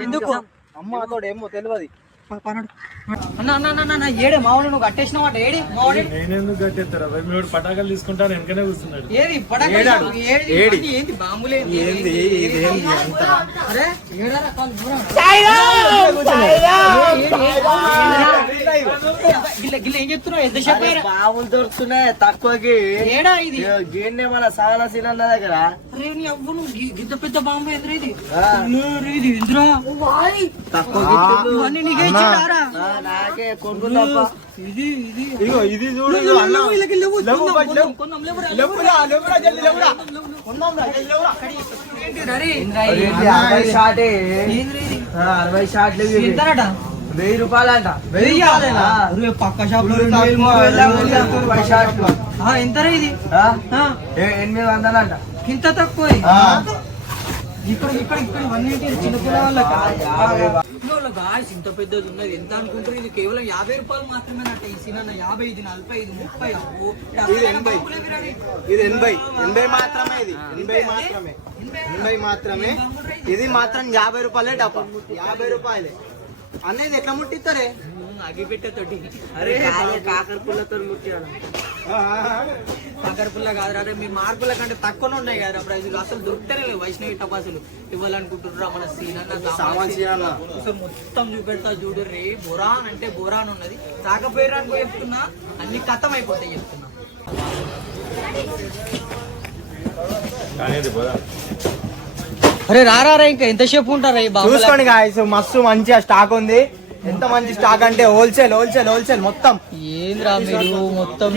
ఎందుకు అమ్మ తోడు ఏమో తెలియదు ఏడే మామూలు నువ్వు కట్టేసినవాట ఏడి నేనెందుకు కట్టేస్తారా మీరు పటాకాలు తీసుకుంటాను వెనకనే కూర్చున్నాడు ఏది పటాకాలు ఏంది బాంబులే అరే గిల్ల ఏం చెప్తున్నావు ఎంతసేపు బావులు దొరుకుతున్నాయి తక్కువకి ఏడా ఇది గేన్నే మన సానా సీన్ దగ్గర అరే నీ అవ్వు నువ్వు గింత పెద్ద బాంబు ఎదురు ఇది ఇది ఇంద్రా తక్కువ నీకే ఇచ్చారా నాకే కొనుక్కుంటా ఇది ఇది ఇగో ఇది చూడు $60 1000 రూపాయలంట పక్క షాప్ ఎంత ఇది 800 అంట ఇంత తక్కువ ఇక్కడ ఇక్కడ ఇక్కడ 180 చిన్నపిల్ల వాళ్ళకి ఇంత పెద్దది ఉన్నది ఎంత అనుకుంటారు ఇది కేవలం $50 మాత్రమే నట్ట ఈ సినిమా 50 ఇది 40 ఇది 30 ఇది 80 మాత్రమే ఇది 80 మాత్రమే ఇది మాత్రం $50 డబ్బా $50 అనేది ఎట్లా ముట్టిస్తారే అగిపెట్టతోటి అరే కాకర పుల్లతో ముట్టాడు కాకర పుల్ల కాదురా మీ మార్పుల కంటే తక్కువనే ఉన్నాయి కదా ప్రైజులు అసలు దొరుకుతారే వైష్ణవి టపాసులు ఇవ్వాలనుకుంటున్నారా మన సీనన్న మొత్తం చూపెడతా చూడు రే బొరాన్ అంటే బొరాన్ ఉన్నది తాకపోయారని చెప్తున్నా అన్ని కథం అయిపోతాయి చెప్తున్నా అరే రారా ఇంకా ఎంతసేపు ఉంటారా చూసుకోండి గాయ్స్ మస్తు మంచిగా స్టాక్ ఉంది ఎంత మంచి స్టాక్ అంటే హోల్సేల్ మొత్తం ఏంద్రా మీరు మొత్తం